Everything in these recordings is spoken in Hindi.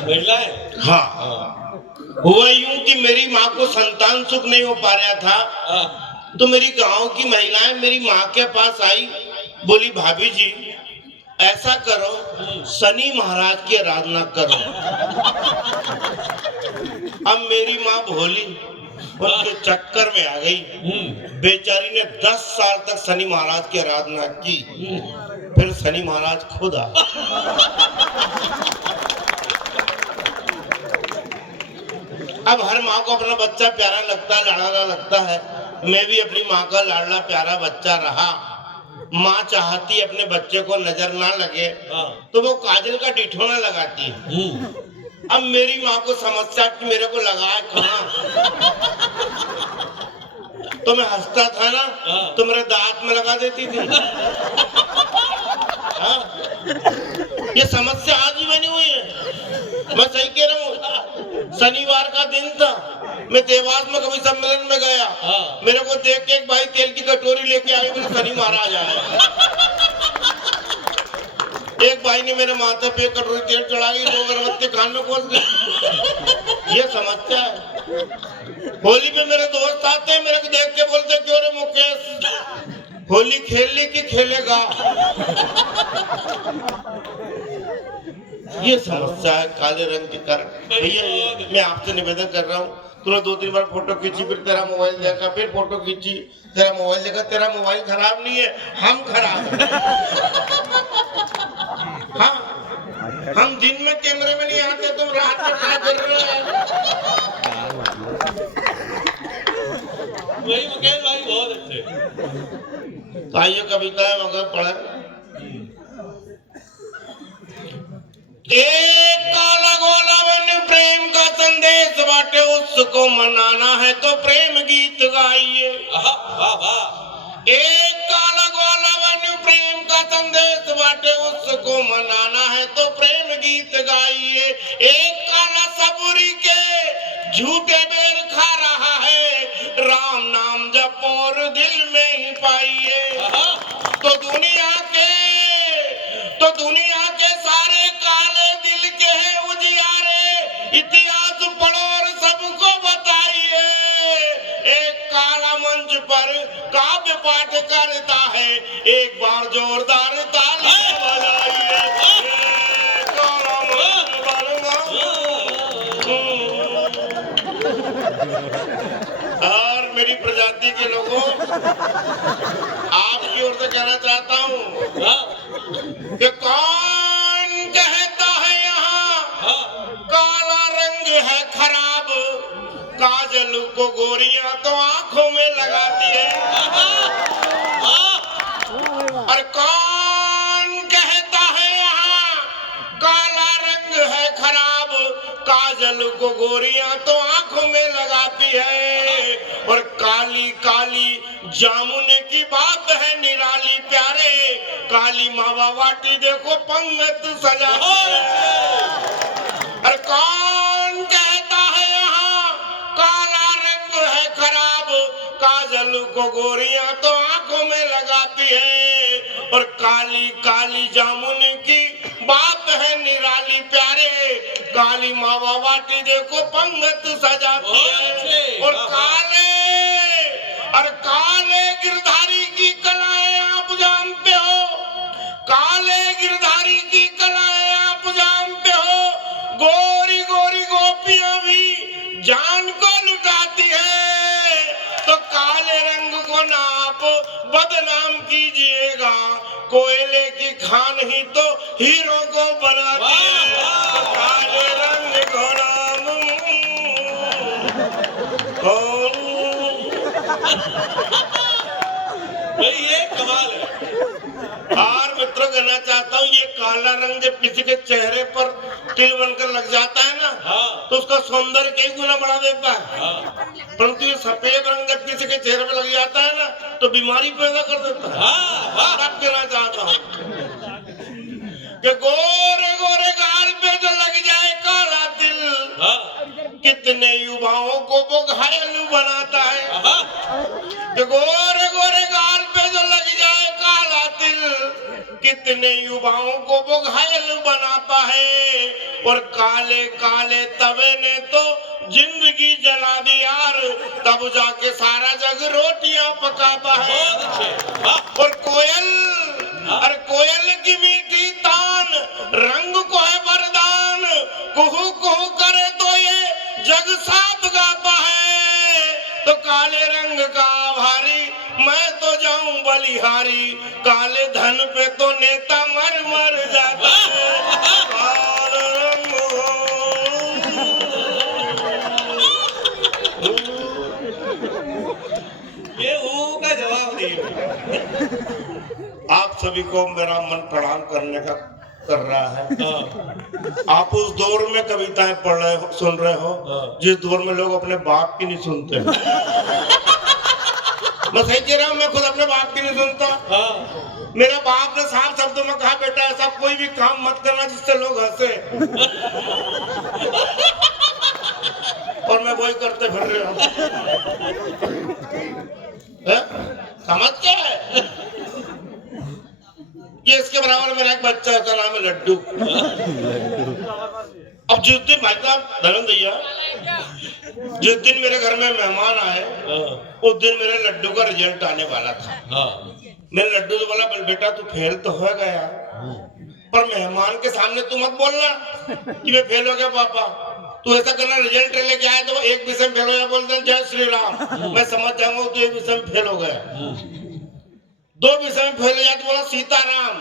हाँ, हुआ यूं कि मेरी माँ को संतान सुख नहीं हो पा रहा था, तो मेरी गांव की महिलाएं मेरी माँ के पास आई, बोली भाभी जी ऐसा करो शनि महाराज की आराधना करो। अब मेरी माँ भोली उनके चक्कर में आ गई। बेचारी ने 10 साल तक शनि महाराज की आराधना की, फिर शनि महाराज खुद आ। अब हर माँ को अपना बच्चा प्यारा लगता है, लाडला लगता है। मैं भी अपनी माँ का लाडला प्यारा बच्चा रहा। माँ चाहती अपने बच्चे को नजर ना लगे तो वो काजल का डिठोना लगाती है। अब मेरी माँ को समस्या कि मेरे को लगाए कहाँ, तो मैं हंसता था ना तो मेरे दांत में लगा देती थी। ये समस्या आज ही बनी हुई है, मैं सही कह रहा हूँ। शनिवार का दिन था, मैं देवास में कवि सम्मेलन में गया। मेरे को देख के एक भाई तेल की कटोरी लेके आए, बोले शनि महाराज आए। एक भाई ने मेरे माथे पे कटोरी तेल चढ़ा दी, 2 अगरबत्ती कान में खोल दी। ये समस्या है। होली पे मेरे दोस्त आते हैं, मेरे को देख के बोलते क्यों रे मुकेश होली खेलने की खेलेगा। ये समस्या है काले रंग के कारण। भैया मैं आपसे निवेदन कर रहा हूँ, तूने 2-3 बार फोटो खींची, फिर तेरा मोबाइल देखा, फिर फोटो खींची, तेरा मोबाइल देखा। तेरा मोबाइल खराब नहीं है, हम खराब हैं। हाँ, हम दिन में कैमरे में नहीं आते, तुम रात में क्या कर रहे हो? वही मुकेश भाई बहुत अच्छे। तो आइए कविता है मगर पढ़े। एक काला गोला बन प्रेम का संदेश बांटे, उसको मनाना है तो प्रेम गीत गाइए। एक काला गोला बन प्रेम का संदेश बांटे, उसको मनाना है तो प्रेम गीत गाइए। एक काला सबूरी के झूठे बेर खा रहा है, राम नाम जपो और दिल में ही पाइए। तो दुनिया के सारे काले दिल के हैं उजियारे, इतिहास पढ़ो और सबको बताइए। एक काला मंच पर काव्य पाठ करता है, एक बार जोरदार ताली बजाइए। काला मंच और मेरी प्रजाति के लोगों, आपकी ओर से कहना चाहता हूँ कि कौन कहता है यहाँ काला रंग है खराब, काजल को गोरियां तो आंखों में लगाती है। और कौन कहता है यहाँ काला रंग है खराब, काजल को गोरियां तो आंखों में लगाती है। और काली काली जामुन की बात है निराली प्यारे, काली मावा वाटी देखो पंगत सजाती है। और कौन कहता है यहाँ काला रंग है खराब, काजल को गोरियां तो आंखों में लगाती है। और काली काली जामुन की बात है निराली प्यारे, काली मावा वाटी देखो पंगत सजाती है। और काले गिरधारी की कलाएं आप जानते हो, काले गिरधारी की कलाएं आप जानते हो, गोरी गोरी गोपियां भी जान को लुटाती है। तो काले रंग को ना आप बदनाम कीजिएगा, कोयले की खान ही तो हीरो को बनाती है। तो काले रंग को नाम ये कमाल है। और मित्रों कहना चाहता हूँ, ये काला रंग जब किसी के चेहरे पर तिल बनकर लग जाता है ना, तो उसका सौंदर्य कई गुना बढ़ा देता है। परंतु ये सफेद रंग जब किसी के चेहरे पर लग जाता है ना, तो बीमारी पैदा कर देता है। आप कहना चाहता हूँ कि गोरे गोरे गाल पे जो लग जाए काला तिल, कितने युवाओं को वो घायल बनाता है। कि गोरे गोरे गाल पे जो लग जाए काला तिल, कितने युवाओं को वो घायल बनाता है। और काले काले तवे ने तो जिंदगी जला दी यार, तब जाके सारा जग रोटियां पकाता है। बहुत अच्छे वाह और कोयल, अरे कोयल की मीठी तान रंग को है वरदान, कुहू कुहू करे तो ये जग साथ गाता है। तो काले रंग का आभारी मैं तो जाऊं बलिहारी, काले धन पे तो नेता मर मर जाता है। काले रंग ये ऊ का जवाब नहीं। आप सभी को मेरा मन प्रणाम करने का कर रहा है। हाँ, आप उस दौर में कविताएं पढ़ रहे हो, सुन रहे हो, जिस दौर में लोग अपने बाप की नहीं सुनते। मैं सही कह रहा हूं, मैं खुद अपने बाप की नहीं सुनता। हाँ, मेरे बाप ने साफ शब्दों में कहा, बेटा ऐसा कोई भी काम मत करना जिससे लोग हंसे। और मैं वही करते फिर रहा हूं। समझ क्या है? ये इसके बराबर मेरा एक बच्चा है, उसका नाम है लड्डू। अब जिस दिन भाई साहब धनंद भैया, जिस दिन मेरे घर में मेहमान आए, उस दिन मेरे लड्डू का रिजल्ट आने वाला था। हाँ, मेरे लड्डू तो बोला, बेटा तू फेल तो हो गया, पर मेहमान के सामने तू मत बोलना कि मैं फेल हो गया पापा। तू ऐसा करना, रिजल्ट लेके आए तो एक विषय में फेल हो गया, बोलते जय श्री राम, मैं समझ जाऊंगा तू एक विषय में फेल हो गया। दो विषय में फेल हो जाए तो बोला सीताराम,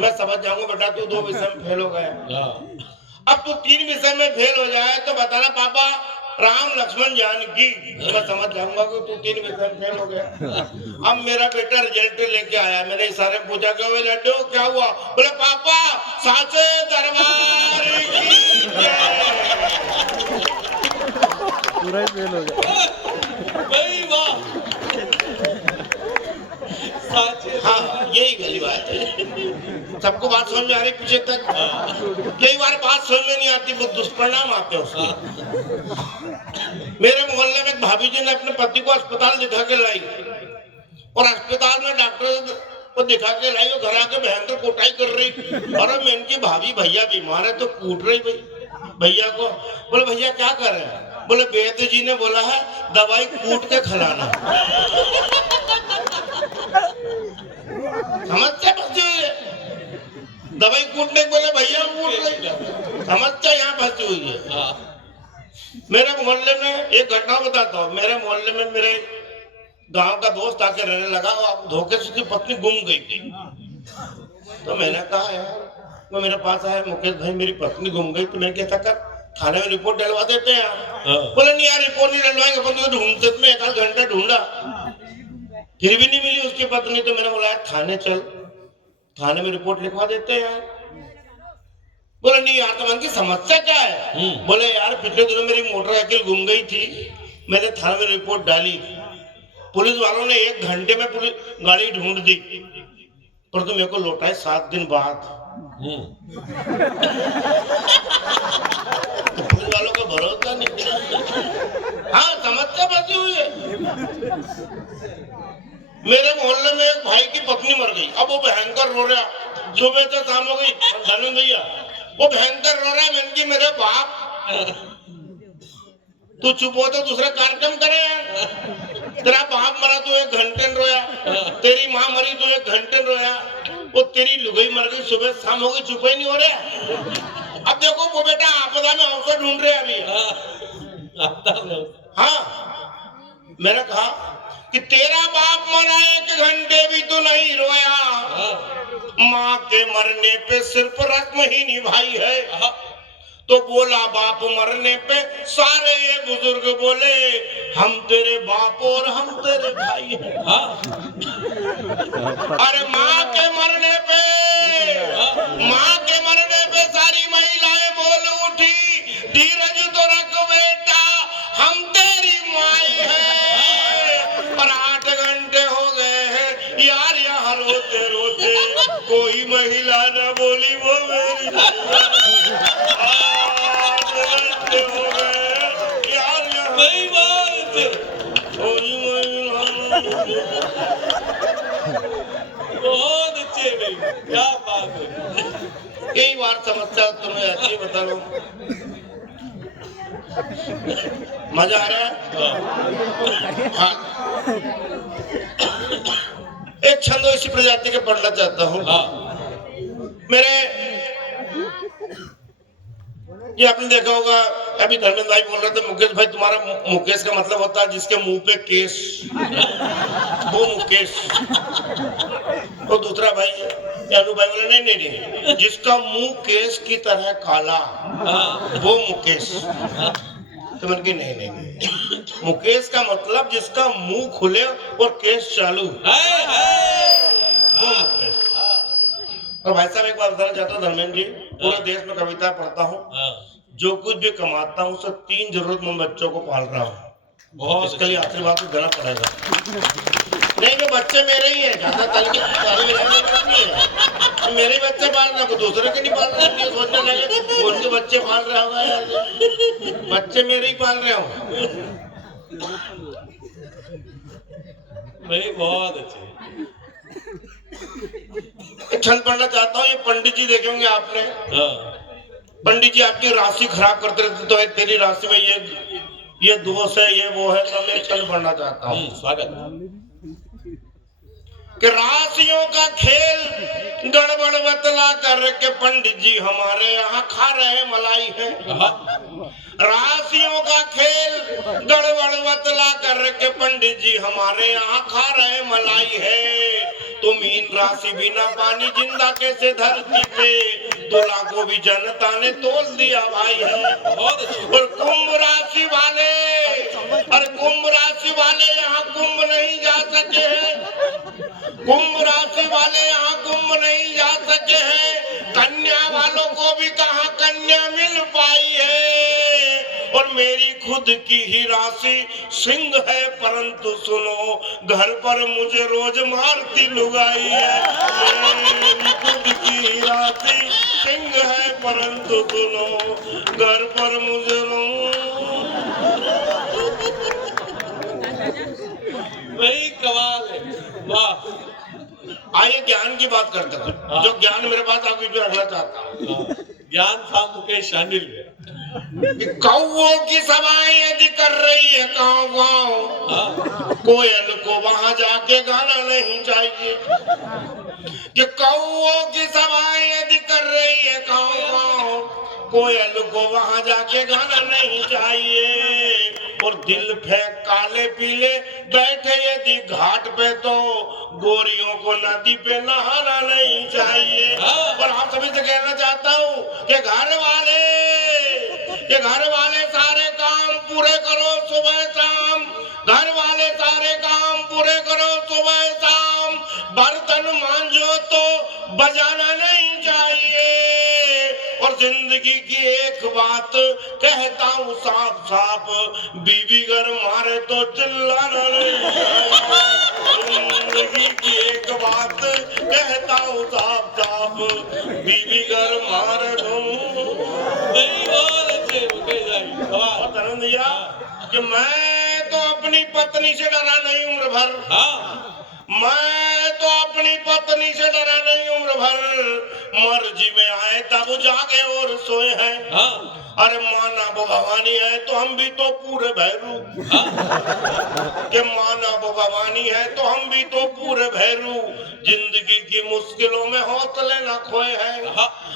मैं समझ जाऊंगा बेटा तू दो विषय में फेल हो गया। अब तू तीन विषय में फेल हो जाए तो बताना पापा राम लक्ष्मण जानकी, मैं समझ जाऊंगा कि तू तीन विषय में फेल हो गया। अब मेरा बेटा रिजल्ट लेके आया, मेरे इशारे पूछा कि वे लड्डू क्या हुआ? बोले पापा साचे दरबार की जय। पूरा ही फेल हो गया। भाई वाह साचे। हाँ यही गली बात है। सबको बात समझ में आ रही पीछे तक? कई बार बात समझ में नहीं आती, बहुत दुष्परिणाम आते हैं उसके। मेरे मोहल्ले में एक भाभी जी ने अपने पति को अस्पताल दिखा के लाई, और अस्पताल में डॉक्टर को दिखा के लाई, और घर आके भयंकर कोटाई कर रही। और मैं इनकी भाभी भैया बीमार है तो कूट रही भैया को। बोले भैया क्या कर रहे हैं? बोले वैद्य जी ने बोला है दवाई कूट के खिलाना। समस्या फंसी हुई है, दवाई कूटने के बोले भैया कूट रही, समस्या यहाँ फंसी हुई है। मेरे मोहल्ले में एक घटना बताता हूँ। मेरे मोहल्ले में मेरे गांव का दोस्त आके रहने लगा, और धोखे से उसकी पत्नी गुम गई थी। तो मैंने कहा यार, वो मेरे पास आया, मुकेश भाई मेरी पत्नी गुम गई, तो मैं कहता कर थाने में रिपोर्ट डलवा देते हैं यार। बोले नहीं यार रिपोर्ट नहीं डलवाएंगे, अपन तो ढूंढते में एक आध घंटा ढूंढा, फिर भी नहीं मिली उसकी पत्नी। तो मैंने बोला थाने चल, थाने में रिपोर्ट लिखवा देते हैं यार। बोले नहीं यार, तो की समस्या क्या है? बोले यार पिछले दिनों मेरी मोटरसाइकिल गुम गई थी, मैंने थाने में रिपोर्ट डाली, पुलिस वालों ने 1 घंटे में पुलिस गाड़ी ढूंढ दी, पर तो मेरे को लौटाए 7 दिन बाद। तो पुलिस वालों का भरोसा नहीं। हाँ समस्या फंसी हुई है। मेरे मोहल्ले में एक भाई की पत्नी मर गई, अब वो भयंकर रो रहा, सुबह से शाम हो गई। धनु भैया वो भयंकर रो रहा है, मैंने की मेरे बाप तू चुप हो तो दूसरा कार्यक्रम करे यार। तेरा बाप मरा तो 1 घंटे रोया, तेरी माँ मरी तो 1 घंटे रोया, वो तेरी लुगाई मर गई सुबह शाम हो गई, चुप ही नहीं हो रहा। अब देखो वो बेटा आपदा में अवसर ढूंढ रहे अभी। हाँ मैंने कहा कि तेरा बाप मरा 1 घंटे भी तो नहीं रोया, माँ के मरने पे सिर्फ रस्म ही निभाई है। तो बोला बाप मरने पे सारे ये बुजुर्ग बोले हम तेरे बाप और हम तेरे भाई हैं। अरे माँ के मरने पे सारी महिलाएं बोल उठी, धीरज तो रख बेटा हम तेरी माई है। पर 8 घंटे हो गए हैं यार यहाँ रोते रोते, कोई महिला न बोली वो मेरी हो गए यार सही बात। बहुत अच्छे भाई, क्या बात है। कई बार समस्या अच्छा तुम्हें आती है, बता लो। मजा आ रहा है? हाँ। एक छंदो इसी प्रजाति के पढ़ना चाहता हूँ। मेरे ये आपने देखा होगा, अभी धर्मेंद्र भाई बोल रहे थे मुकेश भाई, तुम्हारा मुकेश का मतलब होता है जिसके मुंह पे केस, वो मुकेश। और दूसरा भाई यानू भाई बोले नहीं नहीं नहीं, जिसका मुंह केस की तरह काला, वो मुकेश। तो मन की नहीं नहीं नहीं, मुकेश का मतलब जिसका मुंह खुले और केस चालू, वो मुकेश। और भाई साहब एक बात बताना चाहता हूँ धर्मेंद्र जी, पूरे देश में कविता पढ़ता हूँ, जो कुछ भी कमाता हूँ सब 3 जरूरतमंद बच्चों को पाल रहा हूँ। इसके लिए आशीर्वाद तो देना पड़ेगा। नहीं वो बच्चे मेरे ही है, ज्यादा नहीं है, मेरे ही बच्चे पाल रहे, दूसरे के नहीं पाल रहे। सोचने लगे उनके बच्चे पाल रहा होगा यार, बच्चे मेरे ही पाल रहे हो। नहीं बहुत अच्छे। छंद पढ़ना चाहता हूँ, ये पंडित जी देखे होंगे आपने। पंडित जी आपकी राशि खराब करते रहते, तो तेरी राशि में ये दोष है, ये वो है। तो मैं छंद पढ़ना चाहता हूँ। स्वागत। कि राशियों का खेल गड़बड़ बतला करके पंडित जी हमारे यहाँ खा रहे मलाई है। राशियों का खेल गड़बड़ बतला करके पंडित जी हमारे यहाँ खा रहे मलाई है। तो मीन राशि बिना पानी जिंदा कैसे धरती पे, तुला को भी जनता ने तोल दिया भाई है। और कुंभ राशि वाले, और कुंभ राशि वाले यहाँ कुंभ नहीं जा सके हैं, कुंभ राशि वाले यहाँ कुंभ नहीं जा सके हैं। कन्या वालों को भी कहाँ कन्या मिल पाई है। और मेरी खुद की ही राशि सिंह है, परंतु सुनो घर पर मुझे रोज मारती लुगाई है। मेरी खुद की ही राशि सिंह है, परंतु सुनो घर पर मुझे वही कमाल है। वाह। आइए ज्ञान की बात करते हैं। जो ज्ञान मेरे पास आपको रखना चाहता हूँ। ज्ञान था मुकेश शांडिल में। कौओं की सवाएं यदि कर रही है गाँव गाँव, कोयल को वहां जाके गाना नहीं चाहिए। कि कौओं की सवाएं यदि कर रही है गाँव गाँव, कोयल को वहां जाके गाना नहीं चाहिए। और दिल फेंक काले पीले बैठे यदि घाट पे, तो गोरियों को नदी पे नहाना नहीं चाहिए। और आप सभी से कहना चाहता हूँ कि घर वाले सारे काम पूरे करो सुबह शाम, घर वाले सारे काम पूरे करो सुबह शाम। बर्तन मांजो तो बजाना नहीं चाहिए। और जिंदगी की एक बात कहता हूँ साफ साफ, बीवी घर मारे तो चिल्लाना नहीं चाहिए। जिंदगी की एक बात कहता हूँ साफ साफ, बीवी घर मारे तो दिया कि मैं तो अपनी पत्नी से डरा नहीं उम्र भर। मैं तो अपनी पत्नी से डरा नहीं उम्र भर। मर्जी में आए तब जागे और सोए हैं। अरे माना वो भवानी है तो हम भी तो पूरे भैरू। कि माना वो भवानी है तो हम भी तो पूरे भैरू। जिंदगी की मुश्किलों में हौसले न खोए हैं।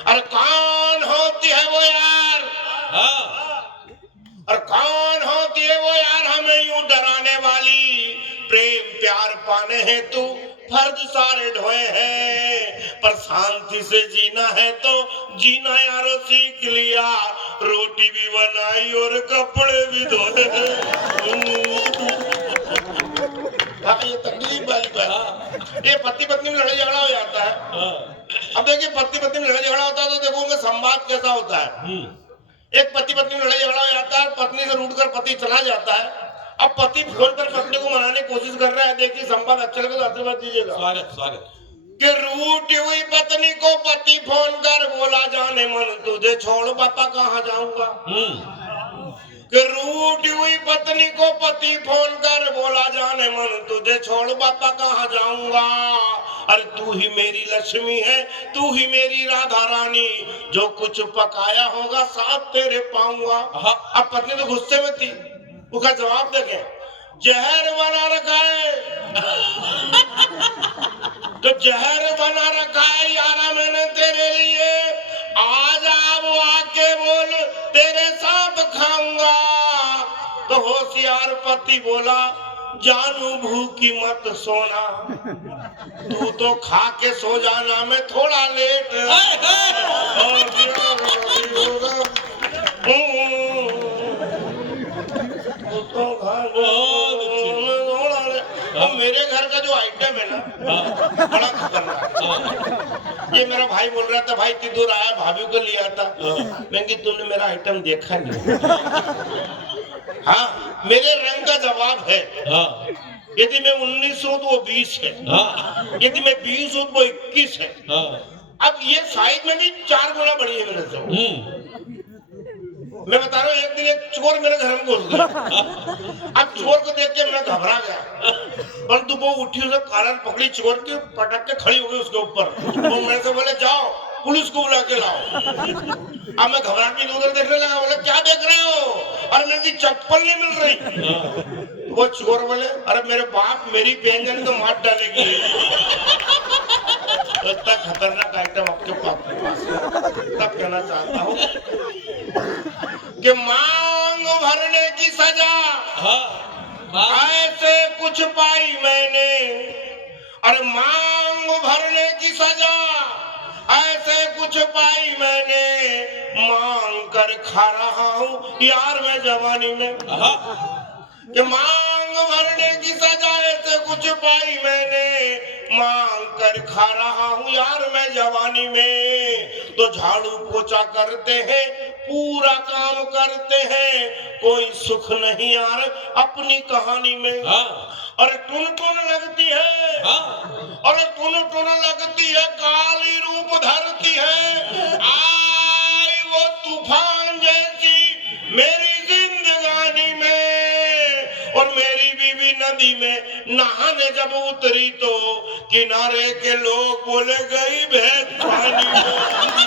अरे कौन होती है वो यार, और कौन होती है वो यार हमें यूं डराने वाली। प्रेम प्यार पाने हेतु फर्ज सारे ढोए हैं, पर शांति से जीना है तो जीना यारो सीख लिया। रोटी भी बनाई और कपड़े भी धोए। ये तकलीफ वाली बात। ये पति पत्नी में लड़ाई झगड़ा हो जाता है। अब देखिए पति पत्नी में लड़ाई झगड़ा होता है तो देखो उनका संवाद कैसा होता है। एक पति पत्नी में लड़ाई झगड़ा हो जाता है, पत्नी से रूठ कर पति चला जाता है। अब पति फोन पर पत्नी को मनाने की कोशिश कर रहा है। देखिए संवाद अच्छा लगे तो आशीर्वाद दीजिएगा। स्वागत स्वागत। कि रूठी हुई पत्नी को पति फोन कर बोला, जाने मन तुझे छोड़ बता कहाँ जाऊंगा। कि रूठी हुई पत्नी को पति फोन कर बोला, जाने मन तुझे छोड़ बापा कहाँ जाऊंगा। अरे तू ही मेरी लक्ष्मी है, तू ही मेरी राधा रानी, जो कुछ पकाया होगा साथ तेरे पाऊंगा। अब पत्नी तो गुस्से में थी, उसका जवाब देखें, जहर बना रखा है तो जहर बना रखा है यारा मैंने तेरे लिए, आज आप आके बोल तेरे साथ खाऊंगा। तो होशियार पति बोला, जानू भूखी मत सोना, तू तो खा के सो जाना, मैं थोड़ा लेट मेरे घर का जो आइटम है ना बड़ा खतरनाक। ये मेरा भाई बोल रहा था, भाई इतनी दूर आया भाभी को लिया था, मैं कि तुमने मेरा आइटम देखा नहीं। हाँ मेरे रंग का जवाब है। यदि मैं 19 हूं तो वो 20 है, यदि मैं 20 हूं तो वो 21 है। अब ये साइज में भी 4 गुना बड़ी है मेरे से। मैं बता रहा हूँ, एक दिन एक चोर मेरे घर में घुस गया। अब चोर को देख के मैं घबरा गया, परंतु वो उठी, उसे कॉलर पकड़ी चोर के, पटक के खड़ी हो गई उसके ऊपर। वो मेरे से बोले, जाओ पुलिस को बुला के लाओ। अब मैं घबराहट में उधर देखने लगा, बोले क्या देख रहे हो, और मेरी चप्पल नहीं मिल रही। वो चोर बोले, अरे मेरे बाप मेरी व्यंजन तो मार डालेगी। तो इतना खतरनाक आइटम आपके पास, तब कहना चाहता हूँ कि मांग भरने की सजा ऐसे कुछ पाई मैंने, अरे मांग भरने की सजा ऐसे कुछ पाई मैंने, मांग कर खा रहा हूँ यार मैं जवानी में। कि मांग भरने की सजा ऐसे कुछ पाई मैंने, मांग कर खा रहा हूँ यार मैं जवानी में। तो झाड़ू पोछा करते हैं, पूरा काम करते हैं, कोई सुख नहीं यार अपनी कहानी में। और टुन टुन लगती है, और टुन टुन लगती है, काली रूप धरती है, आई वो तूफान जैसी मेरी जिंदगानी में। और मेरी बीवी नदी में नहाने जब उतरी तो किनारे के लोग बोले, गई भैंस पानी में।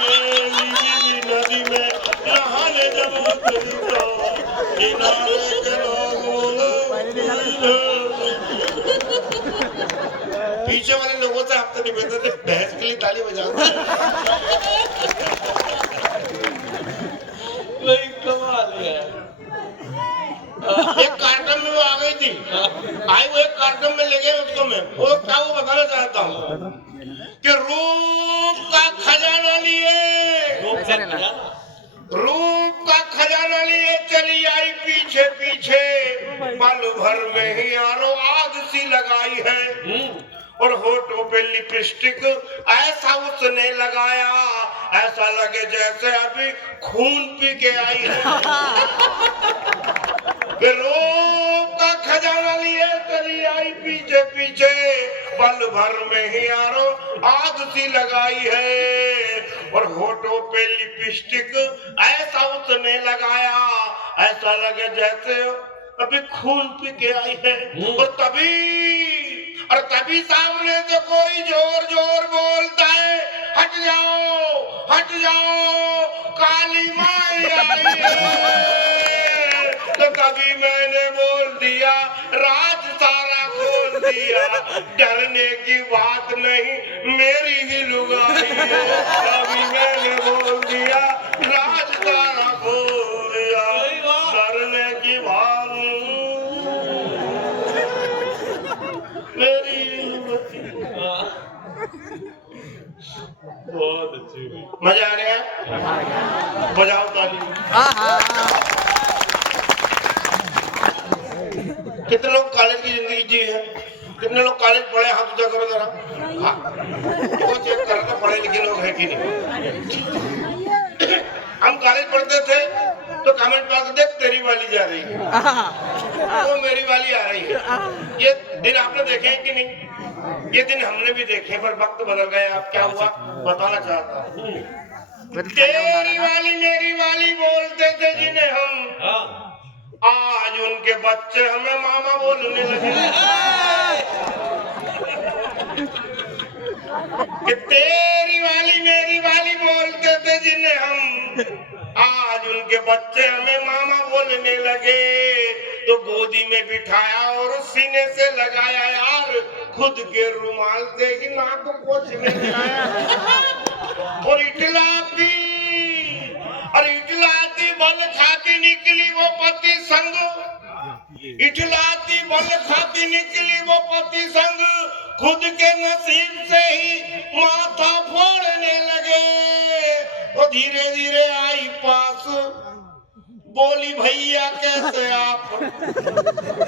मेरी बीवी नदी में नहाने जब उतरी तो किनारे के लोग बोले। पीछे वाले लोगों से आपसे निवेदन है, भैंस के लिए ताली बजाओ। कमाल है। एक कार्यक्रम में वो आ गई थी, आई वो एक कार्यक्रम में ले गए उसको। मैं वो क्या वो बताना चाहता हूँ कि रूप का खजाना लिए, रूप का खजाना लिए चली आई पीछे पीछे, पल भर में ही यारो आग सी लगाई है। और होठों पे लिपस्टिक ऐसा उसने लगाया, ऐसा लगे जैसे अभी खून पी के आई है। रूप का खजाना लिए चली आई पीछे पीछे, पल भर में ही यारो आग सी लगाई है। और होठों पे लिपस्टिक ऐसा उसने लगाया, ऐसा लगे जैसे अभी खून पी के आई है। और तभी सामने से कोई जोर जोर बोलता है, हट जाओ काली माई आई है। तो तभी मैंने बोल दिया, राज सारा खोल दिया, डरने की बात नहीं मेरी ही लुगाई है। तभी मैंने बोल दिया, राज सारा खोल दिया, डरने की बात मेरी बहुत अच्छी हुई। मजा आ रहा है, बजाओ ताली। कितने लोग कॉलेज की जिंदगी जी है, कितने लोग कॉलेज पढ़े, हाथ ऊंचा करो जरा। वो चेक करो ना पढ़े लिखे लोग है कि नहीं। हम कॉलेज पढ़ते थे तो कमेंट बॉक्स देख, तेरी वाली जा रही है, वो मेरी वाली आ रही है। ये दिन आपने देखे हैं कि नहीं? ये दिन हमने भी देखे, पर वक्त बदल गया। अब क्या हुआ बताना चाहता हूँ। तेरी वाली मेरी वाली बोलते थे जिन्हें हम, आज उनके बच्चे हमें मामा बोलने लगे कि तेरी वाली मेरी वाली बोलते थे जिन्हें हम, आज उनके बच्चे हमें मामा बोलने लगे। तो गोदी में बिठाया और सीने से लगाया यार, खुद के रुमाल से ही नाक पोंछने लगाया और इटलाती बल खाती निकली वो पति संग, इटलाती बल खाती निकली वो पति संग, खुद के नसीब से ही माथा फोड़ने लगे। तो धीरे धीरे आई पास, बोली भैया कैसे आप,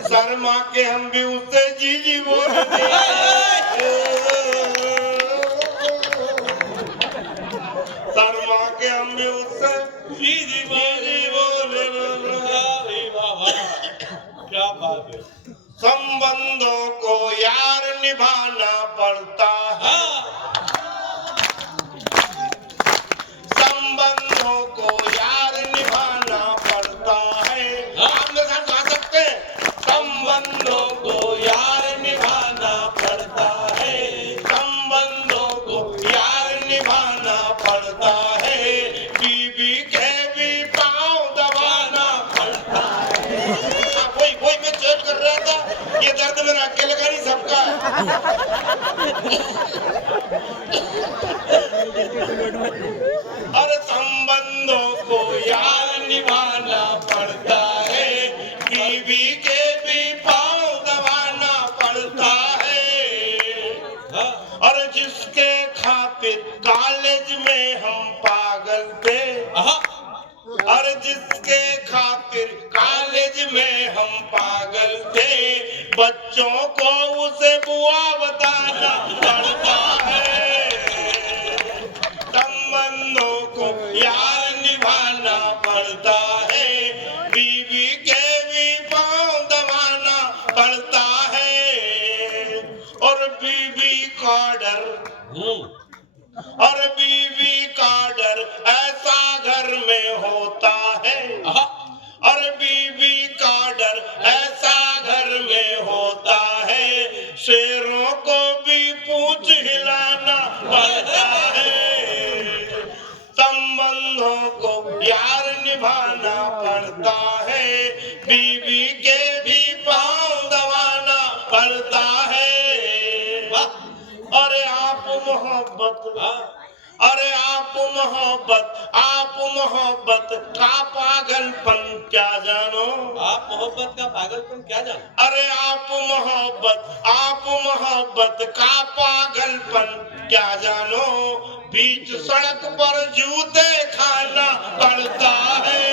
शर्मा के हम भी उससे जीजी बोल दे। शर्मा के हम भी उससे जीजी बोले क्या बात है। संबंधों को यार निभाना पड़ता है, संबंधों को यार निभाना पड़ता है। आप मेरे साथ गा सकते हैं, संबंधों को यार निभाना पड़ता है, संबंधों को यार निभाना पड़ता है, बीवी के भी पाँव दबाना पड़ता है। वही मैं चेक कर रहा था, ये दर्द मेरा अकेले का नहीं सबका और संबंधों को यार निभाना पड़ता है, बीवी के भी पाँव दबाना पड़ता है। और जिसके खातिर कॉलेज में हम पागल थे, और जिसके खातिर कॉलेज में हम पागल थे, बच्चों को उसे बुआ बताना पड़ता है। संबंधों को यार निभाना पड़ता है, बीवी के भी पाँव दबाना पड़ता है। और बीवी का डर, और बीवी का डर ऐसा घर में होता है, और बीवी का डर ऐसा घर में होता है, शेरों को भी पूंछ हिलाना पड़ता है। संबंधों को यार निभाना पड़ता है, बीवी के भी पाँव दबाना पड़ता है। अरे आप मोहब्बत, अरे आप मोहब्बत का पागलपन क्या जानो, आप मोहब्बत का पागलपन क्या जानो। अरे आप मोहब्बत का पागलपन क्या जानो, बीच सड़क पर जूते खाना पड़ता है।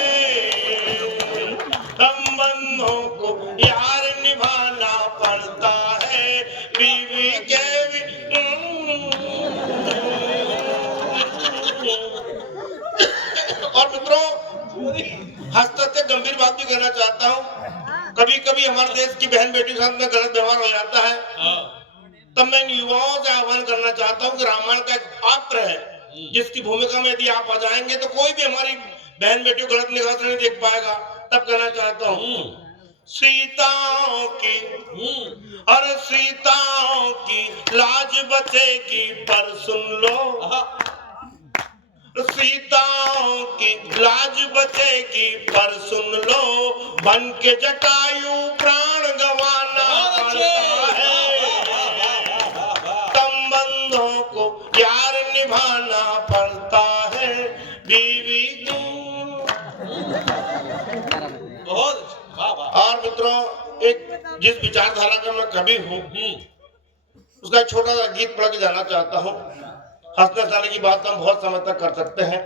संबंधों को यार निभाना पड़ता है, बीवी के भी। और मित्रों, हंसते हंसते गंभीर बात भी कहना चाहता हूँ, कभी कभी हमारे देश की बहन बेटी के साथ में गलत व्यवहार हो जाता है, तब मैं युवाओं से आह्वान करना चाहता हूँ कि रामायण का एक पात्र है जिसकी भूमिका में यदि आप आ जाएंगे तो कोई भी हमारी बहन बेटी को गलत निगाह से नहीं देख पाएगा। तब कहना चाहता हूँ, सीताओं की, अरे सीताओं की लाज बचेगी पर सुन लो, सीताओं की लाज बचेगी पर सुन लो, बन के जटायु प्राण गंवाना पड़ता है। संबंधों को यार निभाना पड़ता है, बीवी को। और मित्रों, एक जिस विचारधारा का मैं कवि हूँ, उसका एक छोटा सा गीत पढ़ के जाना चाहता हूँ। हंसने हंसाने की बात हम बहुत समय तक कर सकते हैं,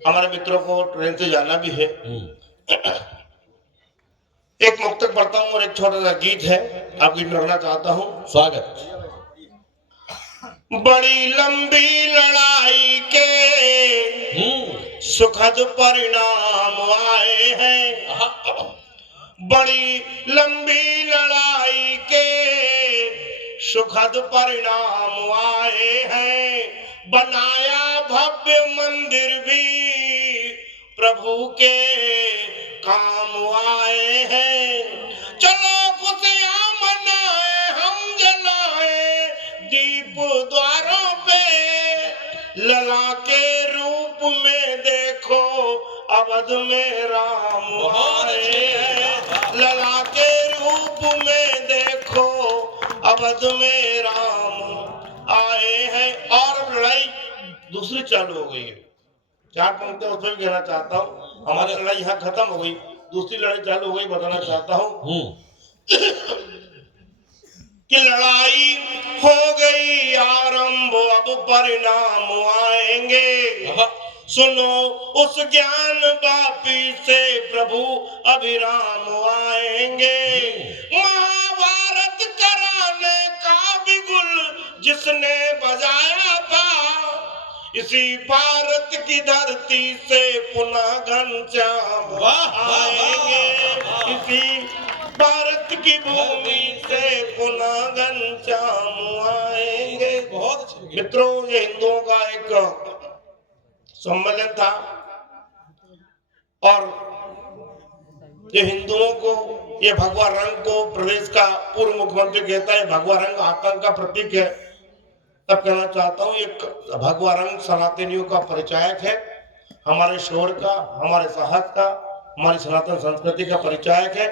हमारे मित्रों को ट्रेन से जाना भी है। एक मुक्तक पढ़ता हूँ और एक छोटा सा गीत है, आप गीत रखना चाहता हूँ। स्वागत। बड़ी लंबी लड़ाई के सुखद परिणाम आए हैं, बड़ी लंबी लड़ाई के सुखद परिणाम आए हैं, बनाया भव्य मंदिर भी प्रभु के काम आए अवध में राम आए हैं, लला के रूप में देखो अवध में राम आए हैं। और लड़ाई दूसरी चालू हो गई है। 4 पंक्तियां उसमें भी कहना चाहता हूँ। हमारी लड़ाई यहाँ खत्म हो गई, दूसरी लड़ाई चालू हो गई, बताना चाहता हूँ कि लड़ाई हो गई आरंभ, अब परिणाम आएंगे। सुनो उस ज्ञान वापी से प्रभु अभिराम आएंगे। महाभारत कराने का बिगुल जिसने बजाया था, इसी भारत की धरती से पुनः घनश्याम आएंगे। इसी भारत की भूमि से पुनः घनश्याम आएंगे। बहुत मित्रों, ये हिंदुओं का एक सम्मेलन था और ये हिंदुओं को, ये भगवा रंग को प्रदेश का पूर्व मुख्यमंत्री कहता है भगवा रंग आतंक का प्रतीक है। तब कहना चाहता हूँ, एक भगवा रंग सनातनियों का परिचायक है, हमारे शोर का, हमारे साहस का, हमारी सनातन संस्कृति का परिचायक है,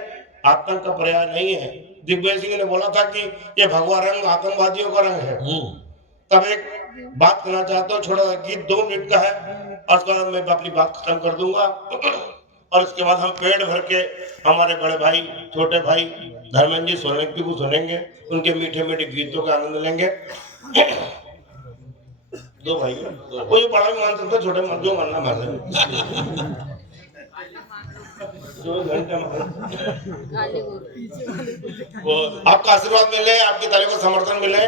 आतंक का पर्याय नहीं है। दिग्विजय सिंह ने बोला था कि ये भगवा रंग आतंकवादियों का रंग है। तब एक बात कहना चाहता हूँ, छोटा गीत 2 मिनट का है और उसके बाद मैं अपनी बात खत्म कर दूंगा और इसके बाद हम पेड़ भर के हमारे बड़े भाई, छोटे भाई धर्मेंद्र जी सोलंकी को सुनेंगे, उनके मीठे मीठे गीतों का आनंद लेंगे। 2 भाई, कोई बड़ा भी मान सकता, छोटे मान, जो मानना मान ले। आपका आशीर्वाद मिले, आपकी तारीफ को समर्थन मिले।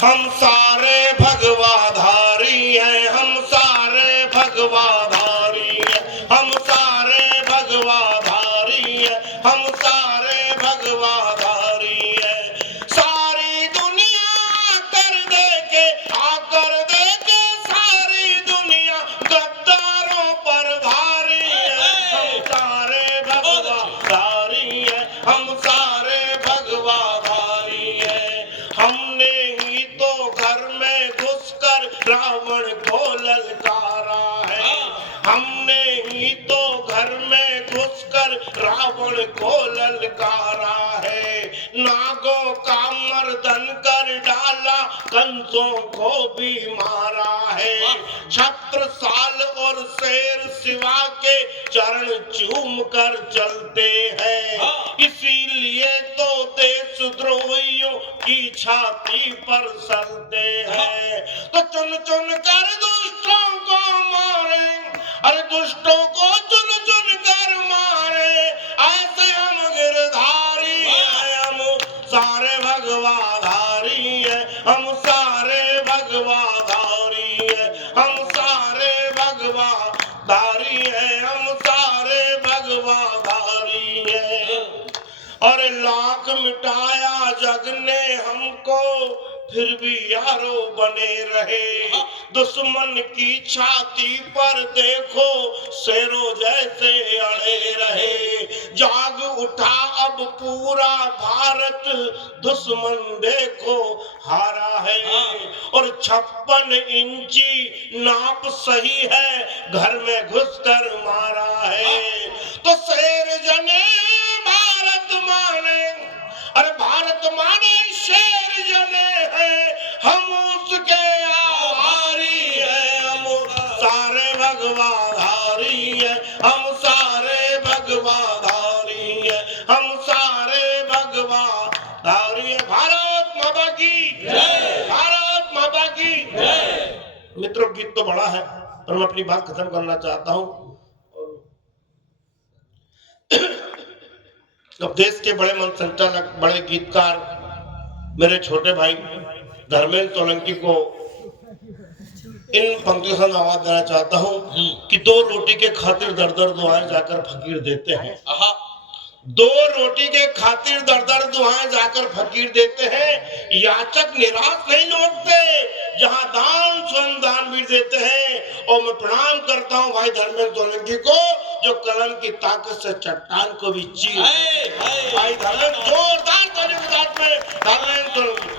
हम सारे भगवाधारी हैं, हम सारे भगवाधारी हैं, हम सारे भगवाधारी हैं, हम सारे भगवाधारी हैं। सारी दुनिया कर दे के आकर दे के, सारी दुनिया गद्दारों पर भारी है। हम सारे भगवाधारी हैं, हम सारे भगवाधारी हैं। हमने ही तो घर में घुसकर रावण को ललकारा है, हमने ही तो घर में घुसकर रावण को ललकारा है। नागों का मर्दन कर डाला, कंसों को भी मारा है। छत्रसाल और शेर शिवा के चरण चूम कर चलते हैं, इसीलिए तो देशद्रोहियों की छाती पर सलते हैं। तो चुन चुन कर दुष्टों को मारे, अरे दुष्टों को चुन चुन कर मारे, ऐसे हम गिरधारी हैं, हम सारे भगवाधारी हैं, हम सारे भगवाधारी हैं, हम सारे भगवाधारी हैं, हम सारे भगवाधारी हैं। और लाख मिटाया जग ने हमको, फिर भी यारो बने रहे। दुश्मन की छाती पर देखो शेरों जैसे अड़े रहे। जाग उठा अब पूरा भारत, दुश्मन देखो हारा है। और 56 इंची नाप सही है, घर में घुसकर मारा है। तो शेर जने भारत माने, अरे भारत माने शेर जने हैं, हम उसके आभारी हैं। हम सारे भगवाधारी हैं, हम सारे भगवाधारी हैं, हम सारे भगवाधारी हैं। भारत माता की जय, भारत माता की जय। मित्रों, गीत तो बड़ा है पर मैं अपनी बात खत्म करना चाहता हूँ। अब देश के बड़े मंच संचालक, बड़े गीतकार मेरे छोटे भाई धर्मेंद्र सोलंकी को इन पंक्तियों से आवाज देना चाहता हूँ कि 2 रोटी के खातिर दर दर दुआएं जाकर फकीर देते हैं। 2 रोटी के खातिर दर दर दुआएं जाकर फकीर देते हैं। याचक निराश नहीं लौटते, जहां दान स्वयं दान भी देते हैं। और मैं प्रणाम करता हूं भाई धर्मेंद्र सोलंकी को, जो कलम की ताकत से चट्टान को भी चीर। भाई धर्मेंद्र, जोरदार तालियों के साथ में धर्मेंद्र सोलंकी।